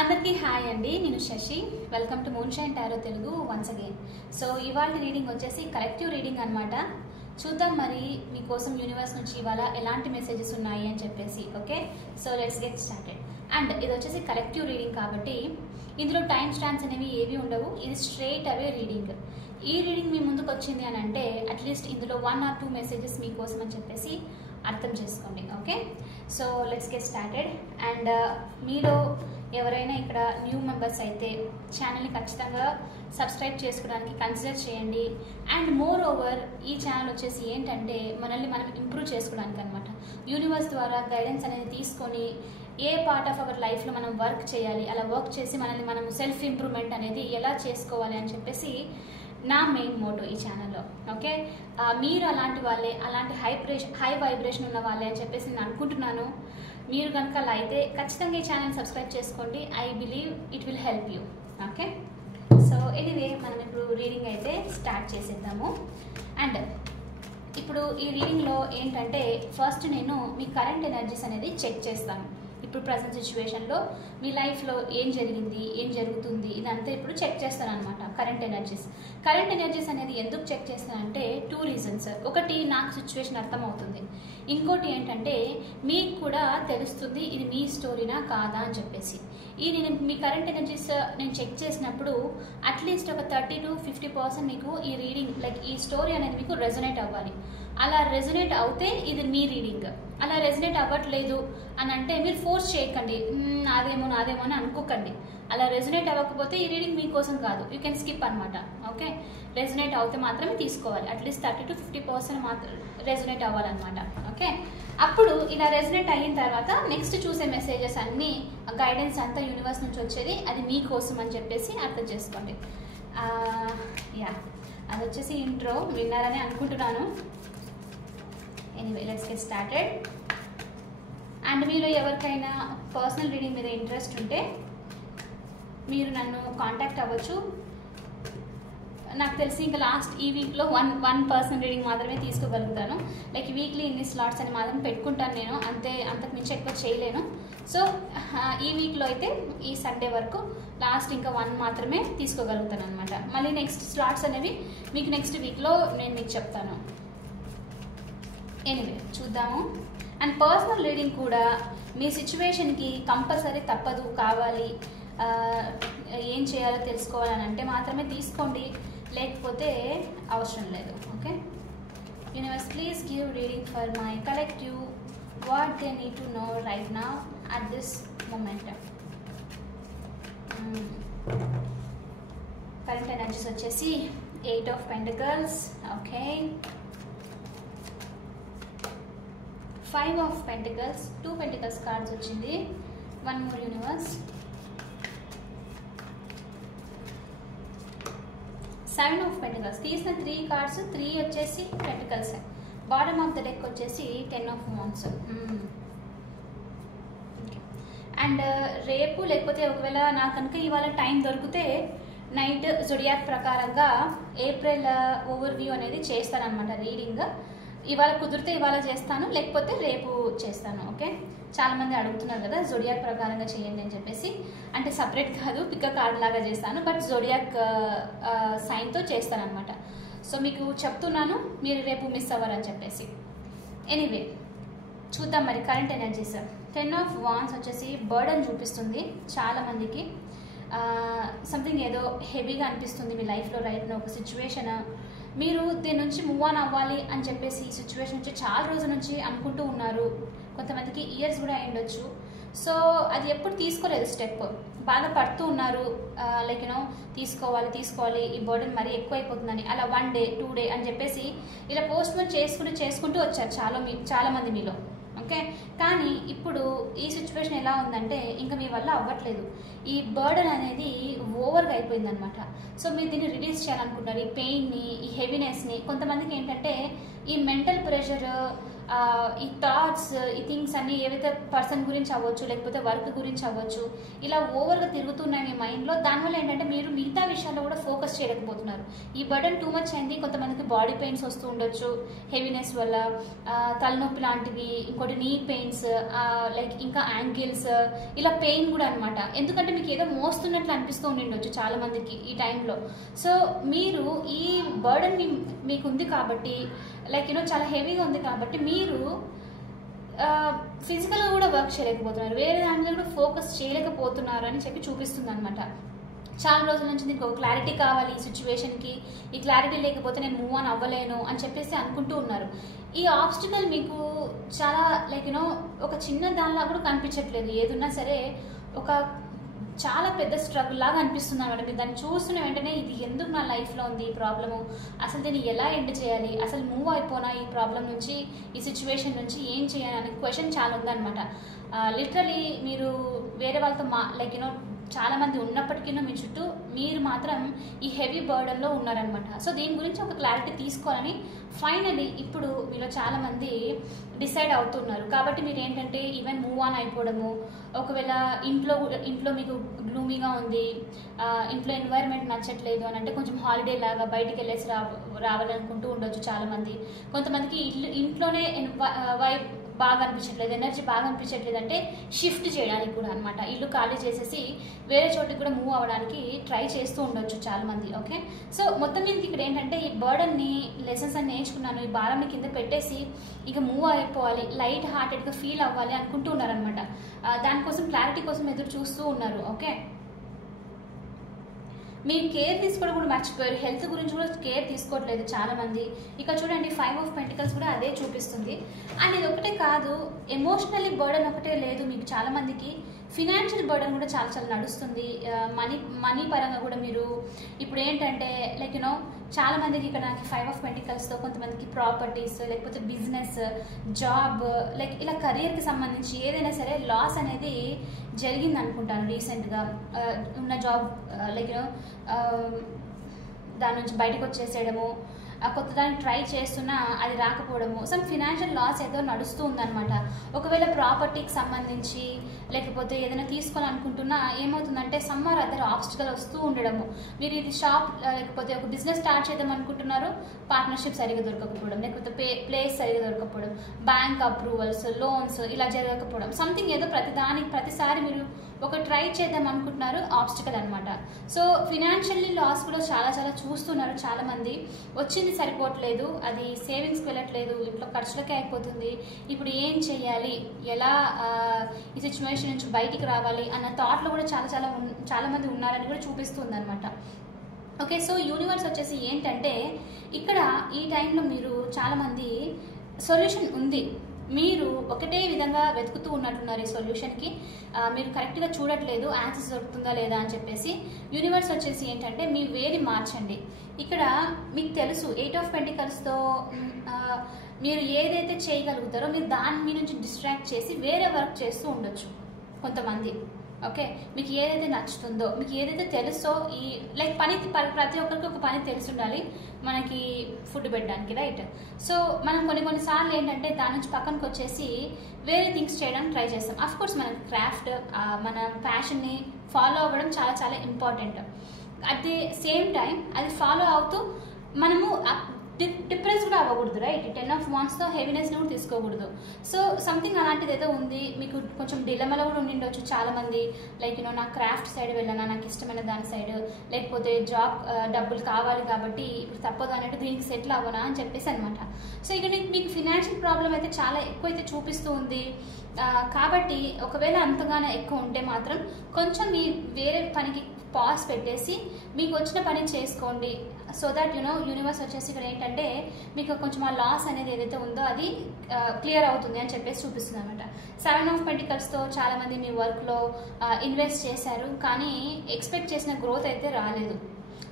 అందరికీ హాయ్ అండి. నేను Shashi. Welcome to moonshine tarot Telugu once again. So ఇవాళ రీడింగ్ వచ్చేసి కలెక్టివ్ రీడింగ్ అనమాట. చూద్దాం మరి మీకోసం యూనివర్స్ నుంచి ఇవాళ ఎలాంటి మెసేజెస్ ఉన్నాయి అని చెప్పేసి. Okay, so let's get started. And ఇది వచ్చేసి కలెక్టివ్ రీడింగ్ కాబట్టి ఇందులో టైం స్టాంప్స్ అనేవి ఏవి ఉండవు. ఇది స్ట్రైట్ అవే రీడింగ్. ఈ రీడింగ్ మీ ముందుకు వచ్చింది అని అంటే అట్లీస్ట్ ఇందులో 1 or 2 మెసేజెస్ మీకోసం అని చెప్పేసి అర్థం చేసుకోండి. Okay, so let's get started. And మీలో ఎవరైనా ఇక్కడ న్యూ మెంబర్స్ అయితే ఛానల్ని ఖచ్చితంగా సబ్స్క్రైబ్ చేసుకోవడానికి కన్సిడర్ చేయండి. అండ్ మోర్ ఓవర్ ఈ ఛానల్ వచ్చేసి ఏంటంటే మనల్ని మనం ఇంప్రూవ్ చేసుకోవడానికి అనమాట. యూనివర్స్ ద్వారా గైడెన్స్ అనేది తీసుకొని ఏ పార్ట్ ఆఫ్ అవర్ లైఫ్లో మనం వర్క్ చేయాలి, అలా వర్క్ చేసి మనల్ని మనం సెల్ఫ్ ఇంప్రూవ్మెంట్ అనేది ఎలా చేసుకోవాలి అని చెప్పేసి నా మెయిన్ మోటో ఈ ఛానల్లో. ఓకే, మీరు అలాంటి వాళ్ళే, అలాంటి హై వైబ్రేషన్ ఉన్న వాళ్ళే అని చెప్పేసి నేను అనుకుంటున్నాను. మీరు కనుక అలా అయితే ఖచ్చితంగా ఈ ఛానల్ సబ్స్క్రైబ్ చేసుకోండి. I believe it will help you. Okay, so anyway మనం ఇప్పుడు రీడింగ్ అయితే స్టార్ట్ చేసేద్దాము. అండ్ ఇప్పుడు ఈ రీడింగ్లో ఏంటంటే ఫస్ట్ నేను మీ కరెంట్ ఎనర్జీస్ అనేది చెక్ చేస్తాను. ఇప్పుడు ప్రజెంట్ సిచ్యువేషన్లో మీ లైఫ్లో ఏం జరిగింది, ఏం జరుగుతుంది, ఇదంతా ఇప్పుడు చెక్ చేస్తాను అనమాట. కరెంట్ ఎనర్జీస్ అనేది ఎందుకు చెక్ చేస్తానంటే 2 reasons. ఒకటి, నాకు సిచ్యువేషన్ అర్థమవుతుంది. ఇంకోటి ఏంటంటే మీకు కూడా తెలుస్తుంది ఇది మీ స్టోరీనా కాదా అని చెప్పేసి. నేను మీ కరెంట్ ఎనర్జీస్ నేను చెక్ చేసినప్పుడు అట్లీస్ట్ ఒక 30 to 50% మీకు ఈ రీడింగ్ లైక్ ఈ స్టోరీ అనేది మీకు రెజొనేట్ అవ్వాలి. అలా రెజొనేట్ అవుతే ఇది మీ రీడింగ్. అలా రెజొనేట్ అవ్వట్లేదు అని అంటే మీరు ఫోర్స్ చేయకండి, నాదేమో అని అనుకోకండి. అలా రెజొనేట్ అవ్వకపోతే ఈ రీడింగ్ మీకోసం కాదు, యూ కెన్ స్కిప్ అనమాట. ఓకే, రెజొనేట్ అవుతే మాత్రమే తీసుకోవాలి. అట్లీస్ట్ 30 to 50% మాత్రం రెజొనేట్ అవ్వాలన్నమాట. ఓకే, అప్పుడు ఇలా రెజొనేట్ అయిన తర్వాత నెక్స్ట్ చూసే మెసేజెస్ అన్నీ, గైడెన్స్ అంతా యూనివర్స్ నుంచి వచ్చేది అది మీకోసం అని చెప్పేసి అర్థం చేసుకోండి. యా, అది వచ్చేసి ఇంట్రో విన్నారని అనుకుంటున్నాను. Anyway let's get started. And మీలో ఎవరికైనా పర్సనల్ రీడింగ్ మీద ఇంట్రెస్ట్ ఉంటే మీరు నన్ను కాంటాక్ట్ అవ్వచ్చు. నాకు తెలిసి ఇంకా లాస్ట్ ఈ వీక్లో వన్ పర్సనల్ రీడింగ్ మాత్రమే తీసుకోగలుగుతాను. లైక్ వీక్లీ ఇన్ని స్లాట్స్ అని మాత్రం పెట్టుకుంటాను నేను, అంతకు మించి ఎక్కువ చేయలేను. సో ఈ వీక్లో అయితే ఈ సండే వరకు లాస్ట్ ఇంకా 1 మాత్రమే తీసుకోగలుగుతాను అనమాట. మళ్ళీ నెక్స్ట్ స్లాట్స్ అనేవి మీకు నెక్స్ట్ వీక్లో నేను మీకు చెప్తాను. ఎనీవే చూద్దాము. అండ్ పర్సనల్ రీడింగ్ కూడా మీ సిచ్యువేషన్కి కంపల్సరీ తప్పదు, కావాలి, ఏం చేయాలో తెలుసుకోవాలని అంటే మాత్రమే తీసుకోండి, లేకపోతే అవసరం లేదు. Okay, universe please give reading for my collective what they need to know right now at this moment. Current energies వచ్చేసి 8 of Pentacles. Okay, 5 of Pentacles, 2 Pentacles cards వచ్చింది. 1 more యూనివర్స్. 7 of Pentacles తీసిన 3 cards, 3 వచ్చేసి Pentacles. Bottom of the deck వచ్చేసి 10 of Wands. And రేపు లేకపోతే ఒకవేళ నాకు కనుక ఇవాళ టైం దొరికితే నైట్ జొడియాక్ ప్రకారంగా ఏప్రిల్ ఓవర్వ్యూ అనేది చేస్తానన్నమాట రీడింగ్. ఇవాళ కుదిరితే ఇవాళ చేస్తాను, లేకపోతే రేపు చేస్తాను. ఓకే, చాలామంది అడుగుతున్నారు కదా జొడియాక్ ప్రకారంగా చేయండి అని చెప్పేసి. అంటే సపరేట్ కాదు, పిక్క కార్డ్ లాగా చేస్తాను, బట్ జొడియాక్ సైన్తో చేస్తాను అనమాట. సో మీకు చెప్తున్నాను, మీరు రేపు మిస్ అవ్వరని చెప్పేసి. ఎనీవే చూద్దాం మరి కరెంట్ ఎనర్జీస్. 10 of Wands వచ్చేసి బర్డన్ చూపిస్తుంది చాలామందికి. సంథింగ్ ఏదో హెవీగా అనిపిస్తుంది మీ లైఫ్లో రైట్ ఒక సిచ్యువేషన్. మీరు దీని నుంచి మూవ్ ఆన్ అవ్వాలి అని చెప్పేసి ఈ సిచ్యువేషన్ నుంచి చాలా రోజుల నుంచి అనుకుంటూ ఉన్నారు. కొంతమందికి ఇయర్స్ కూడా అయ్యుండొచ్చు. సో అది ఎప్పుడు తీసుకోలేదు స్టెప్, బాధపడుతూ ఉన్నారు. లైక్ తీసుకోవాలి, ఈ బర్డన్ మరీ ఎక్కువ అయిపోతుందని. అలా 1 day 2 day అని చెప్పేసి ఇలా పోస్ట్పోన్ చేసుకుంటూ వచ్చారు చాలామంది మీలో. ఓకే, కానీ ఇప్పుడు ఈ సిచ్యువేషన్ ఎలా ఉందంటే ఇంకా మీ వల్ల అవ్వట్లేదు. ఈ బర్డన్ అనేది ఓవర్గా అయిపోయింది అనమాట. సో మీరు దీన్ని రిలీజ్ చేయాలనుకుంటున్నారు, ఈ పెయిన్ని, ఈ హెవీనెస్ని. కొంతమందికి ఏంటంటే ఈ మెంటల్ ప్రెషర్, ఈ థాట్స్, ఈ థింగ్స్ అన్నీ ఏవైతే పర్సన్ గురించి అవ్వచ్చు, లేకపోతే వర్క్ గురించి అవ్వచ్చు, ఇలా ఓవర్గా తిరుగుతున్నాయి మీ మైండ్లో. దానివల్ల ఏంటంటే మీరు మిగతా విషయాల్లో కూడా ఫోకస్ చేయలేకపోతున్నారు. ఈ బర్డన్ టూ మచ్ అయింది. కొంతమందికి బాడీ పెయిన్స్ వస్తూ ఉండొచ్చు హెవీనెస్ వల్ల, తలనొప్పి లాంటివి, ఇంకోటి నీ పెయిన్స్, లైక్ ఇంకా యాంగిల్స్, ఇలా పెయిన్ కూడా అనమాట. ఎందుకంటే మీకు ఏదో మోస్తున్నట్లు అనిపిస్తూ ఉండిండొచ్చు చాలా మందికి ఈ టైంలో. సో మీరు ఈ బర్డన్ మీకు ఉంది కాబట్టి, లైక్ చాలా హెవీగా ఉంది కాబట్టి మీరు ఫిజికల్గా కూడా వర్క్ చేయలేకపోతున్నారు, వేరే దాని మీద కూడా ఫోకస్ చేయలేకపోతున్నారు అని చెప్పి చూపిస్తుంది అనమాట. చాలా రోజుల నుంచి దీనికి ఒక క్లారిటీ కావాలి ఈ సిచ్యువేషన్కి, ఈ క్లారిటీ లేకపోతే నేను మూవ్ ఆన్ అవ్వలేను అని చెప్పేసి అనుకుంటూ ఉన్నారు. ఈ ఆబ్స్టికల్ మీకు చాలా లైక్ ఒక చిన్న దానిలా కూడా కనిపించట్లేదు. ఏదున్నా సరే ఒక చాలా పెద్ద స్ట్రగుల్ లాగా అనిపిస్తుంది అనమాట. మీరు దాన్ని చూస్తున్న వెంటనే ఇది ఎందుకు నా లైఫ్లో ఉంది ఈ ప్రాబ్లము, అసలు దీన్ని ఎలా ఎండ్ చేయాలి, అసలు మూవ్ అయిపోనా ఈ ప్రాబ్లం నుంచి, ఈ సిచ్యువేషన్ నుంచి, ఏం చేయాలి అనే క్వశ్చన్ చాలా ఉందన్నమాట. లిటరలీ మీరు వేరే వాళ్ళతో లైక్ చాలా మంది ఉన్నప్పటికీ మీ చుట్టూ మీరు మాత్రం ఈ హెవీ బర్డన్లో ఉన్నారనమాట. సో దీని గురించి ఒక క్లారిటీ తీసుకోవాలని ఫైనలీ ఇప్పుడు మీలో చాలా మంది డిసైడ్ అవుతున్నారు. కాబట్టి మీరు ఏంటంటే ఈవెన్ మూవ్ ఆన్ అయిపోవడము, ఒకవేళ ఇంట్లో మీకు గ్లూమీగా ఉంది, ఇంట్లో ఎన్వైర్న్మెంట్ నచ్చట్లేదు అని అంటే కొంచెం హాలిడే లాగా బయటికి వెళ్ళేసి రావాలనుకుంటూ ఉండొచ్చు చాలామంది. కొంతమందికి ఇంట్లోనే వైబ్ బాగా అనిపించట్లేదు, ఎనర్జీ బాగా అనిపించట్లేదు అంటే షిఫ్ట్ చేయడానికి కూడా అనమాట. ఇల్లు ఖాళీ చేసేసి వేరే చోటికి కూడా మూవ్ అవ్వడానికి ట్రై చేస్తూ ఉండొచ్చు చాలామంది. ఓకే, సో మొత్తం మీదకి ఇక్కడ ఏంటంటే ఈ బర్డన్ని లెసన్స్ అని నేర్చుకున్నాను, ఈ భారాన్ని కింద పెట్టేసి ఇక మూవ్ అయిపోవాలి, లైట్ హార్టెడ్గా ఫీల్ అవ్వాలి అనుకుంటూ ఉన్నారనమాట. దానికోసం క్లారిటీ కోసం ఎదురు చూస్తూ ఉన్నారు. ఓకే, మీరు కేర్ తీసుకోవడం కూడా మర్చిపోయారు, హెల్త్ గురించి కూడా కేర్ తీసుకోవట్లేదు చాలామంది. ఇక చూడండి 5 ఆఫ్ పెంటికల్స్ కూడా అదే చూపిస్తుంది. అండ్ ఇది ఒకటే కాదు, ఎమోషనల్లీ బర్డన్ ఒకటే లేదు మీకు చాలామందికి, ఫినాన్షియల్ బర్డన్ కూడా చాలా చాలా నడుస్తుంది. మనీ పరంగా కూడా మీరు ఇప్పుడు ఏంటంటే లైక్ చాలా మందికి ఇక్కడ నాకు 5 ఆఫ్ పెంటికల్స్తో కొంతమందికి ప్రాపర్టీస్, లేకపోతే బిజినెస్, జాబ్, లైక్ ఇలా కెరియర్కి సంబంధించి ఏదైనా సరే లాస్ అనేది జరిగింది అనుకుంటాను రీసెంట్గా. ఉన్న జాబ్ లైక్ దాని నుంచి బయటకు వచ్చేసేయడము, కొత్త దాన్ని ట్రై చేస్తున్నా అది రాకపోవడము, సమ్ ఫినాన్షియల్ లాస్ ఏదో నడుస్తూ ఉందన్నమాట. ఒకవేళ ప్రాపర్టీకి సంబంధించి లేకపోతే ఏదైనా తీసుకోవాలనుకుంటున్నా ఏమవుతుందంటే సమ్మర్ అదర్ ఆబ్స్టికల్ వస్తూ ఉండడము. మీరు ఇది షాప్ లేకపోతే ఒక బిజినెస్ స్టార్ట్ చేద్దాం అనుకుంటున్నారు, పార్ట్నర్షిప్ సరిగా దొరకకపోవడం, లేకపోతే ప్లేస్ సరిగా దొరకకపోవడం, బ్యాంక్ అప్రూవల్స్, లోన్స్ ఇలా జరగకపోవడం, సంథింగ్ ఏదో ప్రతిసారి మీరు ఒక ట్రై చేద్దాం అనుకుంటున్నారు, ఆబ్స్టికల్ అనమాట. సో ఫినాన్షియల్లీ లాస్ కూడా చాలా చాలా చూస్తున్నారు చాలామంది. వచ్చింది సరిపోవట్లేదు, అది సేవింగ్స్కి వెళ్ళట్లేదు, ఇంట్లో ఖర్చులకే అయిపోతుంది, ఇప్పుడు ఏం చేయాలి, ఎలా ఈ సిచ్యువేషన్ నుంచి బయటికి రావాలి అన్న థాట్లో కూడా చాలా మంది ఉన్నారని కూడా చూపిస్తుంది అనమాట. ఓకే, సో యూనివర్స్ వచ్చేసి ఏంటంటే ఇక్కడ ఈ టైంలో మీరు చాలామంది సొల్యూషన్ ఉంది, మీరు ఒకటే విధంగా వెతుకుతూ ఉన్నట్లున్నారు ఈ సొల్యూషన్కి, మీరు కరెక్ట్గా చూడట్లేదు ఆన్సర్స్ దొరుకుతుందా లేదా అని చెప్పేసి. యూనివర్స్ వచ్చేసి ఏంటంటే మీ వేని మార్చండి. ఇక్కడ మీకు తెలుసు 8 ఆఫ్ పెంటికల్స్తో మీరు ఏదైతే చేయగలుగుతారో మీరు దాని మీ నుంచి డిస్ట్రాక్ట్ చేసి వేరే వర్క్ చేస్తూ ఉండొచ్చు కొంతమంది. ఓకే, మీకు ఏదైతే నచ్చుతుందో, మీకు ఏదైతే తెలుసో, ఈ లైక్ ప్రతి ఒక్కరికి ఒక పని తెలిసి ఉండాలి మనకి ఫుడ్ పెట్టడానికి, రైట్? సో మనం కొన్నిసార్లు ఏంటంటే దాని నుంచి పక్కనకి వచ్చేసి వేరే థింగ్స్ చేయడానికి ట్రై చేస్తాం. అఫ్ కోర్స్ మన క్రాఫ్ట్, మన ప్యాషన్ని ఫాలో అవ్వడం చాలా చాలా important. At the same time అది ఫాలో అవుతూ మనము డిప్రెస్ కూడా అవ్వకూడదు, రైట్? 10 ఆఫ్ వాండ్స్తో హెవీనెస్ని కూడా తీసుకోకూడదు. సో సంథింగ్ అలాంటిది ఏదో ఉంది మీకు, కొంచెం డిలమలో కూడా ఉండిండొచ్చు చాలామంది. లైక్ నా క్రాఫ్ట్ సైడ్ వెళ్ళానా, నాకు ఇష్టమైన దాని సైడ్, లేకపోతే జాబ్ డబ్బులు కావాలి కాబట్టి ఇప్పుడు తప్పదు అన్నట్టు దీనికి సెటిల్ అవ్వనా అని చెప్పేసి అనమాట. సో ఇక్కడ మీకు ఫినాన్షియల్ ప్రాబ్లం అయితే చాలా ఎక్కువైతే చూపిస్తూ ఉంది. కాబట్టి ఒకవేళ అంతగానే ఎక్కువ ఉంటే మాత్రం కొంచెం మీ వేరే పనికి పాజ్ పెట్టేసి మీకు వచ్చిన పని చేసుకోండి. సో దట్ యూనివర్స్ వచ్చేసి ఇక్కడ ఏంటంటే మీకు కొంచెం ఆ లాస్ అనేది ఏదైతే ఉందో అది క్లియర్ అవుతుంది అని చెప్పేసి చూపిస్తుంది అనమాట. 7 ఆఫ్ పెంటికల్స్తో చాలామంది మీ వర్క్లో ఇన్వెస్ట్ చేశారు, కానీ ఎక్స్పెక్ట్ చేసిన గ్రోత్ అయితే రాలేదు.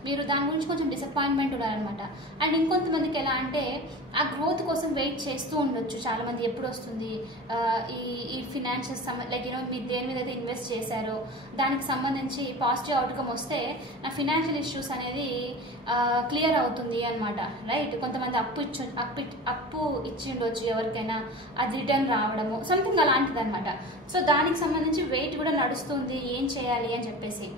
మీరు దాని గురించి కొంచెం డిసప్పాయింట్మెంట్ ఉన్నారనమాట. అండ్ ఇంకొంతమందికి ఎలా అంటే ఆ గ్రోత్ కోసం వెయిట్ చేస్తూ ఉండొచ్చు చాలామంది, ఎప్పుడు వస్తుంది ఈ ఫినాన్షియల్ లైక్ మీరు దేని మీద అయితే ఇన్వెస్ట్ చేశారో దానికి సంబంధించి పాజిటివ్ అవుట్కమ్ వస్తే నా ఫినాన్షియల్ ఇష్యూస్ అనేది క్లియర్ అవుతుంది అనమాట, రైట్. కొంతమంది అప్పు ఇచ్చి ఉండొచ్చు ఎవరికైనా, అది రిటర్న్ రావడము సంథింగ్ అలాంటిది అనమాట. సో దానికి సంబంధించి వెయిట్ కూడా నడుస్తుంది, ఏం చేయాలి అని చెప్పేసి.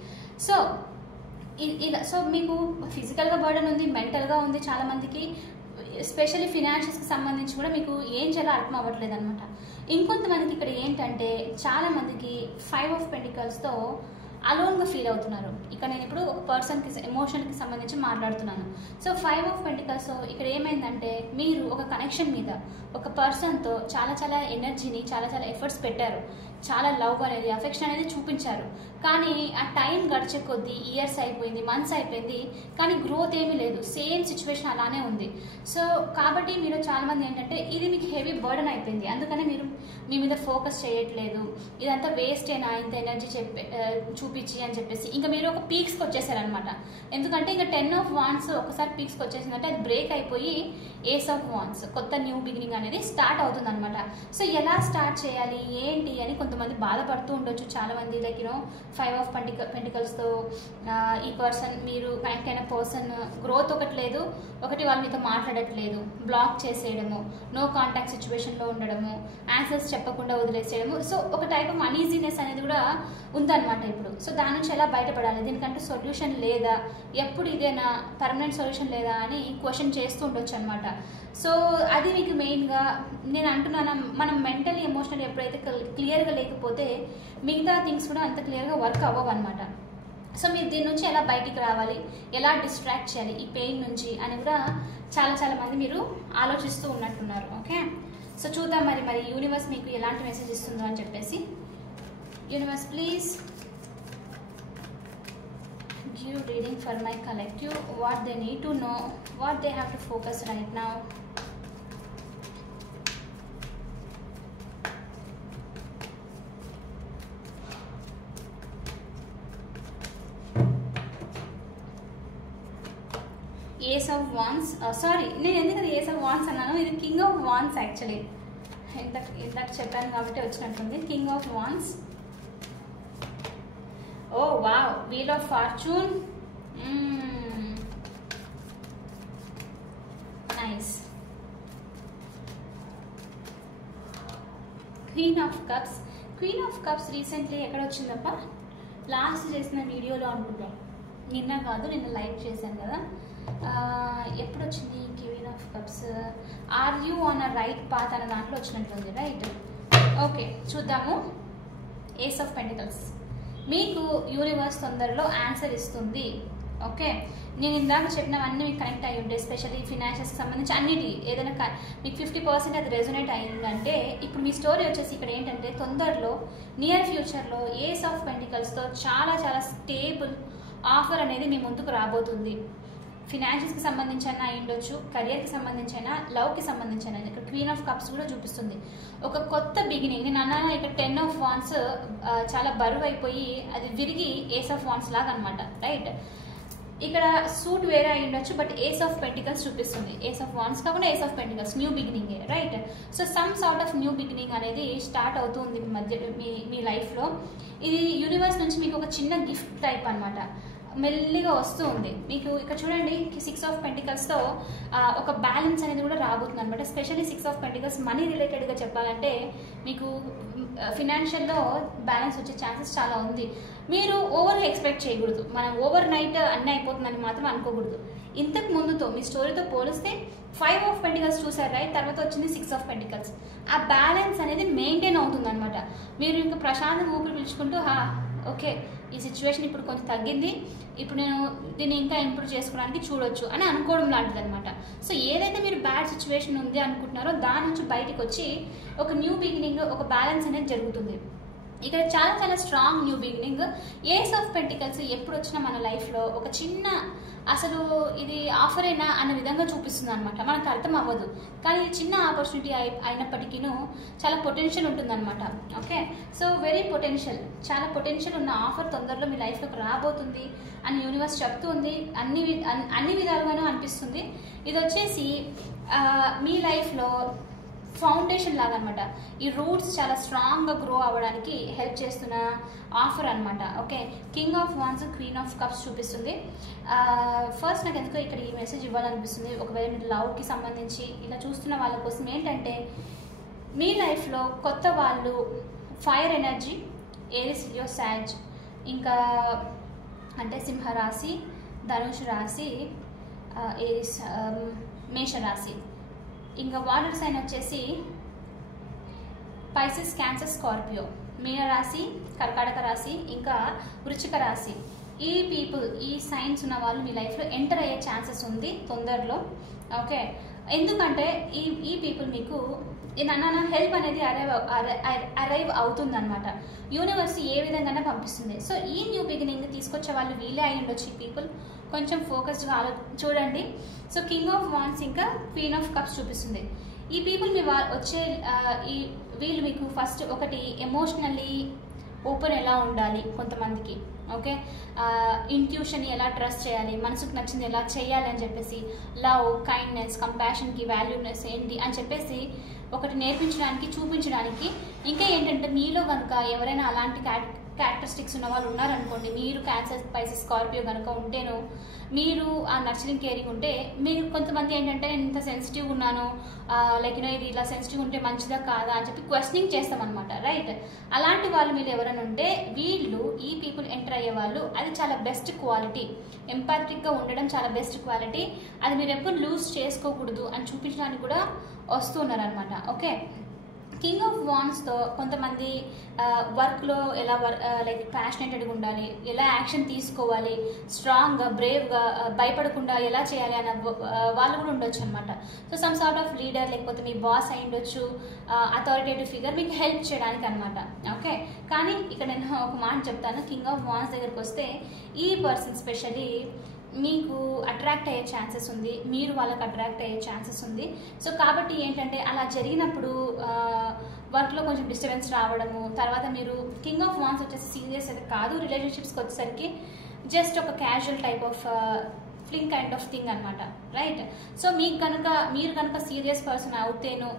సో మీకు ఫిజికల్గా బర్డెన్ ఉంది, మెంటల్గా ఉంది చాలామందికి, ఎస్పెషల్లీ ఫినాన్షియల్స్కి సంబంధించి కూడా మీకు ఏం చేయాలో అర్థం అవ్వట్లేదు అనమాట. ఇంకొంతమందికి ఇక్కడ ఏంటంటే చాలామందికి 5 of Pentaclesతో అలోన్గా ఫీల్ అవుతున్నారు. ఇక్కడ నేను ఇప్పుడు ఒక పర్సన్కి ఎమోషన్కి సంబంధించి మాట్లాడుతున్నాను. సో 5 of Pentacles ఇక్కడ ఏమైందంటే మీరు ఒక కనెక్షన్ మీద ఒక పర్సన్తో చాలా ఎనర్జీని చాలా ఎఫర్ట్స్ పెట్టారు, చాలా లవ్ అనేది అఫెక్షన్ అనేది చూపించారు. కానీ ఆ టైం గడిచే కొద్దీ ఇయర్స్ అయిపోయింది, మంత్స్ అయిపోయింది, కానీ గ్రోత్ ఏమీ లేదు, సేమ్ సిచ్యువేషన్ అలానే ఉంది. సో కాబట్టి మీరు చాలామంది ఏంటంటే ఇది మీకు హెవీ బర్డెన్ అయిపోయింది, అందుకనే మీరు మీ మీద ఫోకస్ చేయట్లేదు, ఇదంతా వేస్ట్ అయినా ఇంత ఎనర్జీ చూపించి అని చెప్పేసి ఇంకా మీరు ఒక పీక్స్కి వచ్చేసారనమాట. ఎందుకంటే ఇంకా 10 of Wands ఒకసారి పీక్స్కి వచ్చేసిందంటే అది బ్రేక్ అయిపోయి Ace of Wands కొత్త న్యూ బిగినింగ్ అనేది స్టార్ట్ అవుతుంది అనమాట. సో ఎలా స్టార్ట్ చేయాలి ఏంటి అని కొంతమంది బాధపడుతూ ఉండొచ్చు చాలామంది. లైక్ 5 of Pentaclesతో ఈ పర్సన్, మీరు కనెక్ట్ అయిన పర్సన్ గ్రోత్ లేదు, ఒకటి వాళ్ళ మీతో మాట్లాడట్లేదు, బ్లాక్ చేసేయడము, నో కాంటాక్ట్ సిచ్యువేషన్లో ఉండడము, ఆన్సర్స్ చెప్పకుండా వదిలేసేయడము. సో ఒక టైప్ ఆఫ్ అనీజీనెస్ అనేది కూడా ఉందన్నమాట ఇప్పుడు. సో దాని నుంచి ఎలా బయటపడాలి, దీనికంటే సొల్యూషన్ లేదా, ఎప్పుడు ఇదేనా పర్మనెంట్ సొల్యూషన్ లేదా అని క్వశ్చన్ చేస్తూ ఉండొచ్చు అనమాట. సో అది మీకు మెయిన్గా నేను అంటున్నాను, మనం మెంటలీ ఎమోషనల్ ఎప్పుడైతే క్లియర్గా లేకపోతే మిగతా థింగ్స్ కూడా అంత క్లియర్గా వర్క్ అవ్వవు అనమాట. సో మీరు దీని నుంచి ఎలా బయటికి రావాలి, ఎలా డిస్ట్రాక్ట్ చేయాలి ఈ పెయిన్ నుంచి అని కూడా చాలా మంది మీరు ఆలోచిస్తూ ఉన్నట్టున్నారు. ఓకే, సో చూద్దాం మరి యూనివర్స్ మీకు ఎలాంటి మెసేజ్ ఇస్తుందో అని చెప్పేసి. Universe please give reading for my collective, what they need to know, what they have to focus right now. Ace of Wands, sorry నేను ఎందుకు Ace of Wands అన్నాను, ఇది King of Wands యాక్చువల్లీ, ఇందాక చెప్పాను కాబట్టి వచ్చినట్టుంది. King of Wands. Oh wow, Wheel of Fortune. Nice. Queen of Cups. Queen of Cups recently ఎక్కడ వచ్చిందప్ప, last చేసిన వీడియోలో అనుకుంటా, నిన్న కాదు నిన్న లైవ్ చేశాను కదా, ఎప్పుడు వచ్చింది queen of cups, are you on a right path అనే దాంట్లో వచ్చినట్లుంది, రైట్. ఓకే చూద్దాము. ఏస్ ఆఫ్ పెంటికల్స్, మీకు యూనివర్స్ తొందరలో ఆన్సర్ ఇస్తుంది. ఓకే, నేను ఇందాక చెప్పినవన్నీ మీకు కనెక్ట్ అయ్యి ఉంటాయి, ఎస్పెషల్లీ ఫినాన్షియల్స్కి సంబంధించి అన్నిటి ఏదైనా మీకు 50% అది రెజొనేట్ అయ్యిందంటే ఇప్పుడు మీ స్టోరీ వచ్చేసి ఇక్కడ ఏంటంటే తొందరలో నియర్ ఫ్యూచర్లో ఏస్ ఆఫ్ పెంటికల్స్తో చాలా స్టేబుల్ ఆఫర్ అనేది మీ ముందుకు రాబోతుంది. ఫినాన్షియల్స్కి సంబంధించి అయినా అయ్యుండొచ్చు, కెరియర్కి సంబంధించి అయినా, లవ్కి సంబంధించి అయినా. ఇక్కడ క్వీన్ ఆఫ్ కప్స్ కూడా చూపిస్తుంది ఒక కొత్త బిగినింగ్. నేను అన్నాను ఇక్కడ 10 of Wands చాలా బరువు అయిపోయి అది విరిగి ఏస్ ఆఫ్ వాన్స్ లాగా అనమాట, రైట్. ఇక్కడ సూట్ వేరే అయి ఉండొచ్చు, బట్ ఏస్ ఆఫ్ పెంటికల్స్ చూపిస్తుంది. ఏస్ ఆఫ్ వాన్స్ కాకుండా ace of pentacles, new beginning, right. So some sort of new beginning అనేది స్టార్ట్ అవుతుంది మీ మధ్య మీ లైఫ్లో. ఇది యూనివర్స్ నుంచి మీకు ఒక చిన్న గిఫ్ట్ టైప్ అనమాట, మెల్లిగా వస్తూ ఉంది మీకు. ఇక్కడ చూడండి 6 of Pentaclesతో ఒక బ్యాలెన్స్ అనేది కూడా రాబోతుంది అనమాట. ఎస్పెషల్లీ 6 of Pentacles మనీ రిలేటెడ్గా చెప్పాలంటే మీకు ఫినాన్షియల్లో బ్యాలెన్స్ వచ్చే ఛాన్సెస్ చాలా ఉంది. మీరు ఓవర్గా ఎక్స్పెక్ట్ చేయకూడదు, మనం ఓవర్ నైట్ అన్నీ అయిపోతుందని మాత్రం అనుకోకూడదు. ఇంతకు ముందుతో మీ స్టోరీతో పోలిస్తే 5 of Pentacles చూసారు, రైట్. తర్వాత వచ్చింది 6 of Pentacles. ఆ బ్యాలెన్స్ అనేది మెయింటైన్ అవుతుంది అనమాట. మీరు ఇంకా ప్రశాంతంగా ఊపిరి పీల్చుకుంటూ ఓకే ఈ సిచ్యువేషన్ ఇప్పుడు కొంచెం తగ్గింది, ఇప్పుడు నేను దీన్ని ఇంకా ఇంప్రూవ్ చేసుకోవడానికి చూడొచ్చు అని అనుకోవడం లాంటిది అనమాట. సో ఏదైతే మీరు బ్యాడ్ సిచ్యువేషన్ ఉంది అనుకుంటున్నారో దాని నుంచి బయటకు వచ్చి ఒక న్యూ బిగినింగ్, ఒక బ్యాలెన్స్ అనేది జరుగుతుంది. ఇక్కడ చాలా చాలా strong new beginning. Ace of pentacles ఎప్పుడు వచ్చినా మన లైఫ్లో ఒక చిన్న అసలు ఇది ఆఫరేనా అన్న విధంగా చూపిస్తుంది అనమాట. మనకు అర్థం అవ్వదు, కానీ ఇది చిన్న ఆపర్చునిటీ అయినప్పటికీ చాలా పొటెన్షియల్ ఉంటుందన్నమాట. ఓకే, సో వెరీ పొటెన్షియల్, చాలా పొటెన్షియల్ ఉన్న ఆఫర్ తొందరలో మీ లైఫ్లోకి రాబోతుంది అని యూనివర్స్ చెప్తుంది. అన్ని విధాలుగానూ అనిపిస్తుంది. ఇది వచ్చేసి మీ లైఫ్లో ఫౌండేషన్ లాగా అనమాట. ఈ రూట్స్ చాలా స్ట్రాంగ్గా గ్రో అవ్వడానికి హెల్ప్ చేస్తున్న ఆఫర్ అనమాట. Okay, king of wands, queen of cups చూపిస్తుంది. ఫస్ట్ నాకు ఎందుకో ఇక్కడ ఈ మెసేజ్ ఇవ్వాలనిపిస్తుంది. ఒకవేళ మీరు లవ్కి సంబంధించి ఇలా చూస్తున్న వాళ్ళ కోసం ఏంటంటే, మీ లైఫ్లో కొత్త వాళ్ళు ఫైర్ ఎనర్జీ, ఏరిస్, లియో, సాజ్, ఇంకా అంటే సింహరాశి, ధనుషు రాశి, ఏరిస్, మేషరాశి, ఇంకా వాటర్ సైన్ వచ్చేసి పైసెస్, క్యాన్సర్, స్కార్పియో, మీనరాశి, కర్కాటక రాశి, ఇంకా వృశ్చిక రాశి. ఈ పీపుల్, ఈ సైన్స్ ఉన్న వాళ్ళు మీ లైఫ్లో ఎంటర్ అయ్యే ఛాన్సెస్ ఉంది తొందరలో. ఓకే, ఎందుకంటే ఈ పీపుల్ మీకు నన్న హెల్ప్ అనేది అరైవ్ అవుతుంది అనమాట. యూనివర్స్ ఏ విధంగానే పంపిస్తుంది. సో ఈ న్యూ బిగినింగ్ తీసుకొచ్చే వాళ్ళు వీళ్ళే అయి ఉండొచ్చు. ఈ పీపుల్ కొంచెం ఫోకస్డ్గా చూడండి. సో కింగ్ ఆఫ్ వాన్స్ ఇంకా క్వీన్ ఆఫ్ కప్స్ చూపిస్తుంది. ఈ పీపుల్ మీ వచ్చే వీళ్ళు మీకు ఫస్ట్ ఒకటి ఎమోషనల్లీ ఓపెన్ ఎలా ఉండాలి కొంతమందికి. ఓకే, ఇంట్యూషన్ ఎలా ట్రస్ట్ చేయాలి, మనసుకు నచ్చింది ఎలా చేయాలి అని చెప్పేసి, లవ్, కైండ్నెస్, కంపాషన్కి వాల్యూనెస్ ఏంటి అని చెప్పేసి ఒకటి నేర్పించడానికి, చూపించడానికి. ఇంకా ఏంటంటే మీలో కనుక ఎవరైనా అలాంటి క్యారెక్టరిస్టిక్స్ ఉన్న వాళ్ళు ఉన్నారనుకోండి, మీరు క్యాన్సర్, స్పైసెస్, స్కార్పియో కనుక ఉంటేనో, మీరు ఆ నర్చరింగ్ కేరింగ్ ఉంటే, మీరు కొంతమంది ఏంటంటే నేను ఇంత సెన్సిటివ్ ఉన్నాను, లైక్ ఇది ఇలా సెన్సిటివ్ ఉంటే మంచిదా కాదా అని చెప్పి క్వశ్చనింగ్ చేస్తామన్నమాట. రైట్, అలాంటి వాళ్ళు మీరు ఎవరైనా ఉంటే వీళ్ళు, ఈ పీపుల్ ఎంటర్ అయ్యే వాళ్ళు, అది చాలా బెస్ట్ క్వాలిటీ. ఎంపాథటిక్గా ఉండడం చాలా బెస్ట్ క్వాలిటీ. అది మీరు ఎప్పుడు లూజ్ చేసుకోకూడదు అని చూపించడానికి కూడా వస్తున్నారనమాట. ఓకే, కింగ్ ఆఫ్ వాన్స్తో కొంతమంది వర్క్లో ఎలా లైక్ ప్యాషనేటెడ్గా ఉండాలి, ఎలా యాక్షన్ తీసుకోవాలి, స్ట్రాంగ్గా, బ్రేవ్గా, భయపడకుండా ఎలా చేయాలి అన్న వాళ్ళు కూడా ఉండొచ్చు అనమాట. So some sort of leader, లేకపోతే మీ బాస్ అయి ఉండొచ్చు, అథారిటేటివ్ ఫిగర్ మీకు హెల్ప్ చేయడానికి అనమాట. ఓకే, కానీ ఇక్కడ నేను ఒక మాట చెప్తాను. కింగ్ ఆఫ్ వాన్స్ దగ్గరికి వస్తే ఈ పర్సన్ స్పెషల్లీ మీకు అట్రాక్ట్ అయ్యే ఛాన్సెస్ ఉంది, మీరు వాళ్ళకి అట్రాక్ట్ అయ్యే ఛాన్సెస్ ఉంది. సో కాబట్టి ఏంటంటే అలా జరిగినప్పుడు వర్క్లో కొంచెం డిస్టర్బెన్స్ రావడము, తర్వాత మీరు కింగ్ ఆఫ్ వాన్స్ వచ్చేసి సీరియస్ అయితే కాదు, రిలేషన్షిప్స్కి వచ్చేసరికి జస్ట్ ఒక casual type of fling kind of thing అనమాట. రైట్, సో మీరు కనుక సీరియస్ పర్సన్ అవుతేను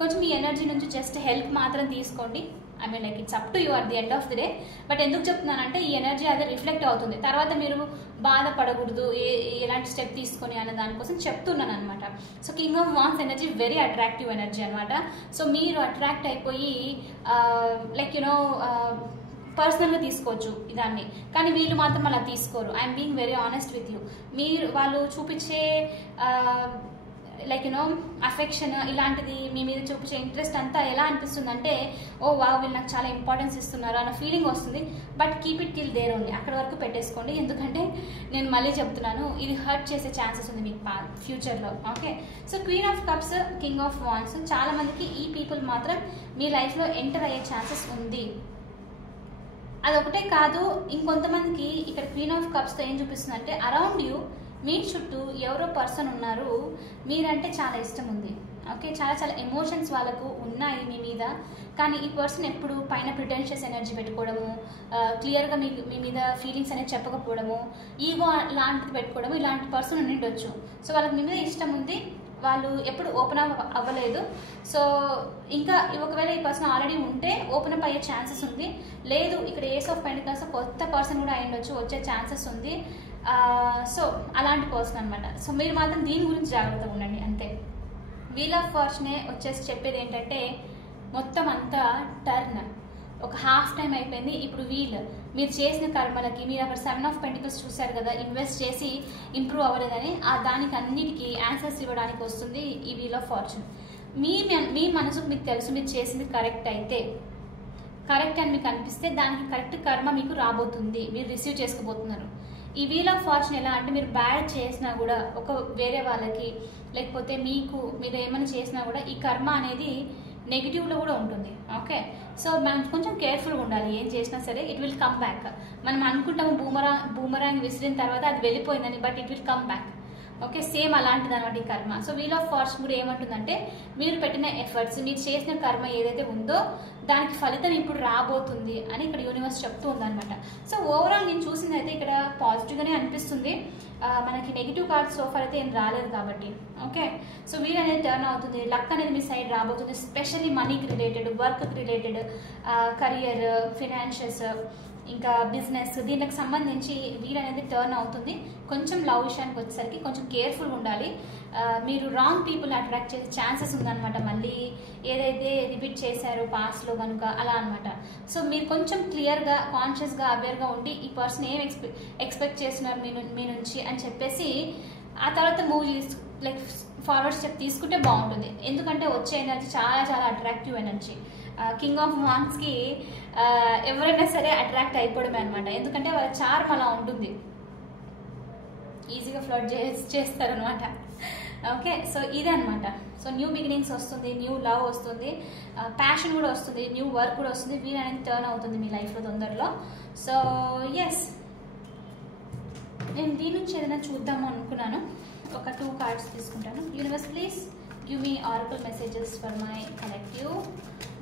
కొంచెం మీ ఎనర్జీ నుంచి జస్ట్ హెల్ప్ మాత్రం తీసుకోండి. I mean like it's up to you at the end of the day. But ఎందుకు చెప్తున్నానంటే ఈ ఎనర్జీ అదే రిఫ్లెక్ట్ అవుతుంది. తర్వాత మీరు బాధపడకూడదు ఎలాంటి స్టెప్ తీసుకొని అనే దానికోసం చెప్తున్నాను అనమాట. So king of wands energy very attractive energy అనమాట. సో మీరు అట్రాక్ట్ అయిపోయి లైక్ పర్సనల్గా తీసుకోవచ్చు దాన్ని, కానీ వీళ్ళు మాత్రం అలా తీసుకోరు. I'm being very honest with you. వాళ్ళు చూపించే లైక్ అఫెక్షన్ ఇలాంటిది, మీ మీద చూపించే ఇంట్రెస్ట్ అంతా ఎలా అనిపిస్తుందంటే, ఓ వావ్ వీళ్ళు నాకు చాలా ఇంపార్టెన్స్ ఇస్తున్నారు అన్న ఫీలింగ్ వస్తుంది. But keep it till there only, అక్కడ వరకు పెట్టేసుకోండి. ఎందుకంటే నేను మళ్ళీ చెప్తున్నాను, ఇది హర్ట్ చేసే ఛాన్సెస్ ఉంది మీకు ఫ్యూచర్లో. Okay, so queen of cups, king of wands, చాలా మందికి ఈ పీపుల్ మాత్రం మీ లైఫ్లో ఎంటర్ అయ్యే ఛాన్సెస్ ఉంది. అదొకటే కాదు, ఇంకొంతమందికి ఇక్కడ క్వీన్ ఆఫ్ కప్స్తో ఏం చూపిస్తుంది అంటే, అరౌండ్ యూ, మీ చుట్టూ ఎవరో పర్సన్ ఉన్నారు, మీరంటే చాలా ఇష్టం ఉంది. ఓకే, చాలా చాలా ఎమోషన్స్ వాళ్ళకు ఉన్నాయి మీ మీద. కానీ ఈ పర్సన్ ఎప్పుడు పైన ప్రిటెన్షియస్ ఎనర్జీ పెట్టుకోవడము, క్లియర్గా మీ మీద ఫీలింగ్స్ అనేది చెప్పకపోవడము, ఈగో లాంటిది పెట్టుకోవడము, ఇలాంటి పర్సన్ ఉండిండొచ్చు. సో వాళ్ళకి మీ మీద ఇష్టం ఉంది, వాళ్ళు ఎప్పుడు ఓపెన్ అవ్వలేదు. సో ఇంకా ఒకవేళ ఈ పర్సన్ ఆల్రెడీ ఉంటే ఓపెన్ అప్ అయ్యే ఛాన్సెస్ ఉంది. లేదు, ఇక్కడ ఏస్ ఆఫ్ పెంటికల్స్ కొత్త పర్సన్ కూడా అయ్యుండొచ్చు, వచ్చే ఛాన్సెస్ ఉంది. సో అలాంటి పర్సన్ అనమాట. సో మీరు మాత్రం దీని గురించి జాగ్రత్తగా ఉండండి అంతే. వీల్ ఆఫ్ ఫార్చ్యూనే వచ్చేసి చెప్పేది ఏంటంటే, మొత్తం అంతా టర్న్, ఒక హాఫ్ టైం అయిపోయింది. ఇప్పుడు మీరు చేసిన కర్మలకి, మీరు అక్కడ 7 ఆఫ్ పెంటికల్స్ చూశారు కదా, ఇన్వెస్ట్ చేసి ఇంప్రూవ్ అవ్వలేదని, దానికి అన్నిటికీ ఆన్సర్స్ ఇవ్వడానికి వస్తుంది ఈ వీల్ ఆఫ్ ఫార్చ్యూన్. మీ మనసుకు మీకు తెలుసు మీరు చేసింది కరెక్ట్ అయితే, కరెక్ట్ అని మీకు అనిపిస్తే దానికి కరెక్ట్ కర్మ మీకు రాబోతుంది, మీరు రిసీవ్ చేసుకోబోతున్నారు. ఈ వీల్ ఆఫ్ ఫార్చ్యూన్ ఎలా అంటే, మీరు బ్యాడ్ చేసినా కూడా వేరే వాళ్ళకి, లేకపోతే మీరు ఏమైనా చేసినా కూడా ఈ కర్మ అనేది నెగిటివ్లో కూడా ఉంటుంది. ఓకే, సో మనం కొంచెం కేర్ఫుల్గా ఉండాలి. ఏం చేసినా సరే ఇట్ విల్ కమ్ బ్యాక్. మనం అనుకుంటాము బూమరాంగ్ విసిరిన తర్వాత అది వెళ్ళిపోయిందని, but it will come back. Okay, same అలాంటిది అనమాట ఈ కర్మ. సో వీల్ ఆఫ్ ఫార్చ్యూన్ కూడా ఏమంటుందంటే మీరు పెట్టిన ఎఫర్ట్స్, మీరు చేసిన కర్మ ఏదైతే ఉందో దానికి ఫలితం ఇప్పుడు రాబోతుంది అని ఇక్కడ యూనివర్స్ చెప్తూ ఉందన్నమాట. సో ఓవరాల్ నేను చూసింది అయితే ఇక్కడ పాజిటివ్గానే అనిపిస్తుంది. మనకి నెగిటివ్ కార్డ్స్ సోఫర్ అయితే ఏం రాలేదు కాబట్టి. ఓకే, సో వీల్ అనేది టర్న్ అవుతుంది, లక్ అనేది మీ సైడ్ రాబోతుంది. స్పెషల్లీ మనీకి రిలేటెడ్, వర్క్కి రిలేటెడ్, కరియర్, ఫినాన్షియల్స్, ఇంకా బిజినెస్, దీనికి సంబంధించి వీల్ అనేది టర్న్ అవుతుంది. కొంచెం లవ్ విషయానికి వచ్చేసరికి కొంచెం కేర్ఫుల్గా ఉండాలి. మీరు రాంగ్ పీపుల్ అట్రాక్ట్ చేసే ఛాన్సెస్ ఉందన్నమాట. మళ్ళీ ఏదైతే రిపీట్ చేశారో పాస్ట్లో కనుక అలా అనమాట. సో మీరు కొంచెం క్లియర్గా, కాన్షియస్గా, అవేర్గా ఉండి ఈ పర్సన్ ఏం ఎక్స్పెక్ట్ చేస్తున్నారు మీ నుంచి అని చెప్పేసి ఆ తర్వాత మూవ్ చేసి లైక్ ఫార్వర్డ్ స్టెప్ తీసుకుంటే బాగుంటుంది. ఎందుకంటే వచ్చే ఎనర్జీ చాలా చాలా అట్రాక్టివ్ ఎనర్జీ. కింగ్ ఆఫ్ వాండ్స్కి ఎవరైనా సరే అట్రాక్ట్ అయిపోవడమే అనమాట. ఎందుకంటే వాళ్ళ చార్మ్ అలా ఉంటుంది, ఈజీగా ఫ్లడ్ చేస్తారనమాట. ఓకే, సో ఇదే అనమాట. సో న్యూ బిగినింగ్స్ వస్తుంది, న్యూ లవ్ వస్తుంది, ప్యాషన్ కూడా వస్తుంది, న్యూ వర్క్ కూడా వస్తుంది. వీల్ అనేది టర్న్ అవుతుంది మీ లైఫ్లో తొందరలో. సో ఎస్, నేను దీని నుంచి ఏదైనా చూద్దాము అనుకున్నాను. ఒక 2 కార్డ్స్ తీసుకుంటాను. Universe please give me oracle messages for my collective,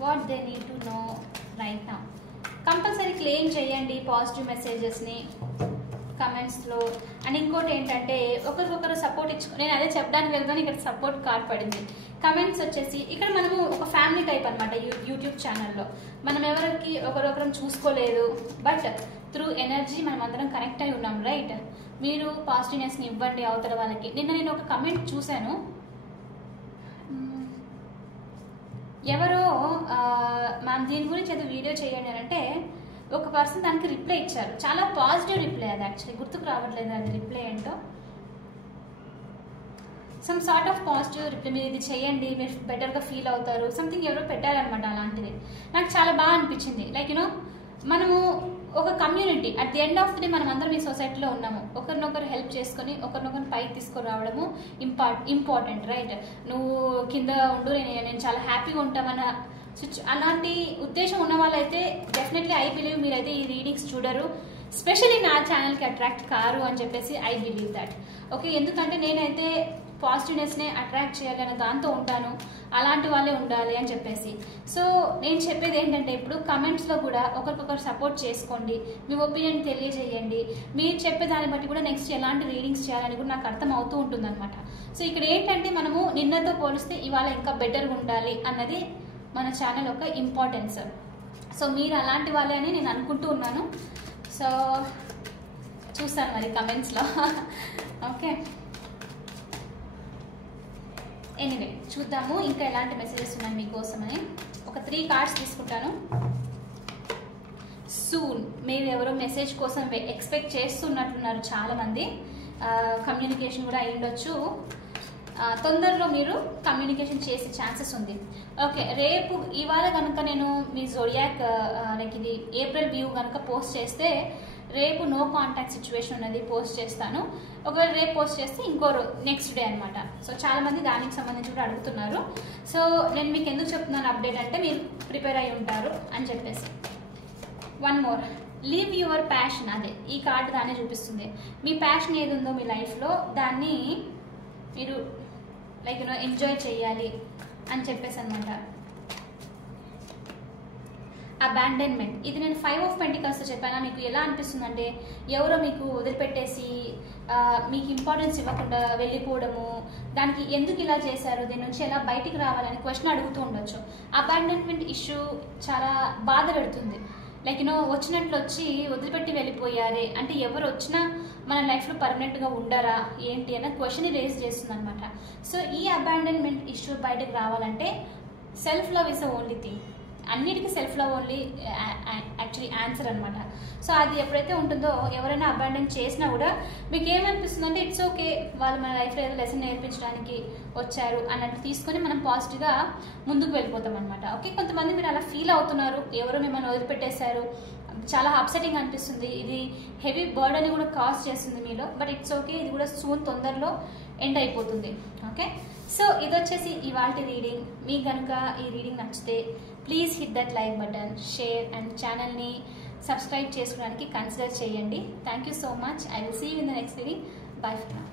what they need to know right now. Compulsory claim చేయండి పాజిటివ్ మెసేజెస్ని కమెంట్స్లో. అండ్ ఇంకోటి ఏంటంటే ఒకరికొకరు సపోర్ట్ నేను అదే చెప్పడానికి వెళ్తాను, ఇక్కడ సపోర్ట్ కార్డ్ పడింది. కమెంట్స్ వచ్చేసి ఇక్కడ మనము ఒక ఫ్యామిలీ టైప్ అనమాట. యూట్యూబ్ ఛానల్లో మనం ఎవరికి ఒకరొకరం చూసుకోలేదు, బట్ త్రూ ఎనర్జీ మనం అందరం కనెక్ట్ అయి ఉన్నాం, రైట్? మీరు పాజిటివ్నెస్ని ఇవ్వండి అవతల వాళ్ళకి. నిన్న నేను ఒక కమెంట్ చూశాను, ఎవరో మనం దీని గురించి ఏదో వీడియో చేయండి అని అంటే ఒక పర్సన్ దానికి రిప్లై ఇచ్చారు. చాలా పాజిటివ్ రిప్లై అది. యాక్చువల్లీ గుర్తుకు రావట్లేదు అది రిప్లై ఏంటో. Some sort of positive reply, మీరు ఇది చేయండి మీరు బెటర్గా ఫీల్ అవుతారు, సంథింగ్ ఎవరో పెట్టారనమాట. అలాంటిది నాకు చాలా బాగా అనిపించింది. లైక్ యూనో మనము ఒక community, at the end of the day మనం అందరం ఈ సొసైటీలో ఉన్నాము. ఒకరినొకరు హెల్ప్ చేసుకొని ఒకరినొకరు పైకి తీసుకురావడము ఇంపార్టెంట్, రైట్? నువ్వు కింద ఉండు, నేను చాలా హ్యాపీగా ఉంటామన్న అలాంటి ఉద్దేశం ఉన్న వాళ్ళైతే డెఫినెట్లీ ఐ బిలీవ్ మీరైతే ఈ రీడింగ్స్ చూడరు, స్పెషల్లీ నా ఛానల్కి అట్రాక్ట్ కారు అని చెప్పేసి ఐ బిలీవ్ దట్. ఓకే, ఎందుకంటే నేనైతే పాజిటివ్నెస్నే అట్రాక్ట్ చేయాలి అనే దాంతో ఉంటాను, అలాంటి వాళ్ళే ఉండాలి అని చెప్పేసి. సో నేను చెప్పేది ఏంటంటే ఇప్పుడు కమెంట్స్లో కూడా ఒకరికొకరు సపోర్ట్ చేసుకోండి, మీ ఒపీనియన్ తెలియజేయండి. మీరు చెప్పే దాన్ని బట్టి కూడా నెక్స్ట్ ఎలాంటి రీడింగ్స్ చేయాలని కూడా నాకు అర్థం అవుతూ ఉంటుంది అనమాట. సో ఇక్కడ ఏంటంటే మనము నిన్నతో పోలిస్తే ఇవాళ ఇంకా బెటర్గా ఉండాలి అన్నది మన ఛానల్ ఒక ఇంపార్టెన్స్. సో మీరు అలాంటి వాళ్ళే అని నేను అనుకుంటూ ఉన్నాను. సో చూస్తాను మరి కమెంట్స్లో. ఓకే, ఎనీవే చూద్దాము ఇంకా ఎలాంటి మెసేజెస్ ఉన్నాయి మీకోసమని. ఒక 3 కార్డ్స్ తీసుకుంటాను. సూన్ మీరు ఎవరో మెసేజ్ కోసం ఎక్స్పెక్ట్ చేస్తున్నట్లున్నారు చాలామంది. కమ్యూనికేషన్ కూడా అయి ఉండొచ్చు. తొందరలో మీరు కమ్యూనికేషన్ చేసే ఛాన్సెస్ ఉంది. ఓకే, రేపు ఇవాళ కనుక నేను మీ జోడియాక్ లైక్ ఇది ఏప్రిల్ వ్యూ కనుక పోస్ట్ చేస్తే రేపు నో కాంటాక్ట్ సిచ్యువేషన్ ఉన్నది పోస్ట్ చేస్తాను. ఒకవేళ రేపు పోస్ట్ చేస్తే ఇంకో నెక్స్ట్ డే అనమాట. సో చాలామంది దానికి సంబంధించి కూడా అడుగుతున్నారు. సో నేను మీకు ఎందుకు చెప్తున్నాను అప్డేట్ అంటే మీరు ప్రిపేర్ అయి ఉంటారు అని చెప్పేసి. One more, live your passion. అదే ఈ కార్డు దాన్ని చూపిస్తుంది. మీ ప్యాషన్ ఏది ఉందో మీ లైఫ్లో దాన్ని మీరు లైక్ యూనో ఎంజాయ్ చేయాలి అని చెప్పేసి అనమాట. అబాండన్మెంట్, ఇది నేను 5 ఆఫ్ పెంటికల్స్తో చెప్పానా. మీకు ఎలా అనిపిస్తుంది అంటే ఎవరో మీకు వదిలిపెట్టేసి మీకు ఇంపార్టెన్స్ ఇవ్వకుండా వెళ్ళిపోవడము, దానికి ఎందుకు ఇలా చేశారు, దీని నుంచి ఎలా బయటికి రావాలని క్వశ్చన్ అడుగుతూ ఉండొచ్చు. అబాండన్మెంట్ ఇష్యూ చాలా బాధ పెడుతుంది. లైక్ యూనో వచ్చినట్లు వచ్చి వదిలిపెట్టి వెళ్ళిపోయారే అంటే ఎవరు వచ్చినా మన లైఫ్లో పర్మనెంట్గా ఉండరా ఏంటి అన్న క్వశ్చన్ రేజ్ చేస్తుంది అనమాట. సో ఈ అబాండన్మెంట్ ఇష్యూ బయటకు రావాలంటే self love is the only thing. అన్నిటికీ self love only actually answer అనమాట. సో అది ఎప్పుడైతే ఉంటుందో ఎవరైనా అబాండన్ చేసినా కూడా మీకు ఏమనిపిస్తుంది అంటే ఇట్స్ ఓకే, వాళ్ళు మన లైఫ్లో ఏదో లెసన్ నేర్పించడానికి వచ్చారు అన్నట్టు తీసుకొని మనం పాజిటివ్గా ముందుకు వెళ్ళిపోతాం అనమాట. ఓకే, కొంతమంది మీరు అలా ఫీల్ అవుతున్నారు, ఎవరో మిమ్మల్ని వదిలిపెట్టేశారు, చాలా అప్సెటింగ్ అనిపిస్తుంది, ఇది హెవీ బర్డెన్ కూడా కాజ్ చేస్తుంది మీలో. బట్ ఇట్స్ ఓకే, ఇది కూడా సూన్ తొందరలో ఎండ్ అయిపోతుంది. ఓకే, సో ఇది వచ్చేసి ఇవాళ రీడింగ్. మీకు కనుక ఈ రీడింగ్ నచ్చితే please hit that like button, share and ఛానల్ని సబ్స్క్రైబ్ చేసుకోవడానికి కన్సిడర్ చేయండి. Thank you so much. I will see you in the next reading. Bye for now.